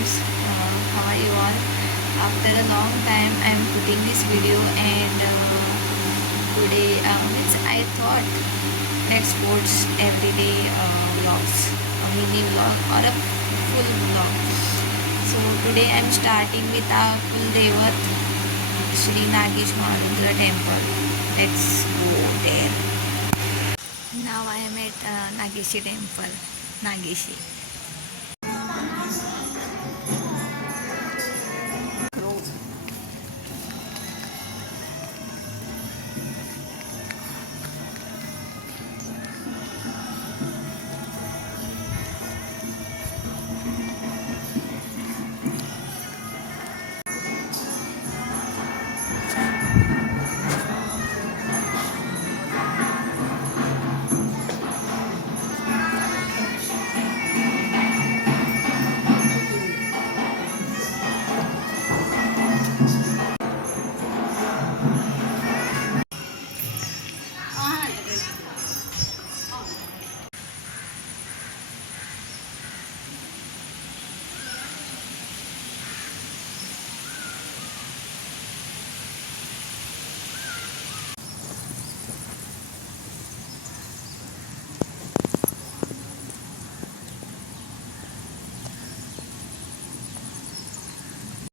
guys, how are you all? After a long time I am putting this video, and today I thought let's post everyday vlogs, a mini vlog or a full vlog. So today I am starting with our full Devat Shri Nagesh Maharudra temple. Let's go there. Now I am at Nageshi temple, Nageshi.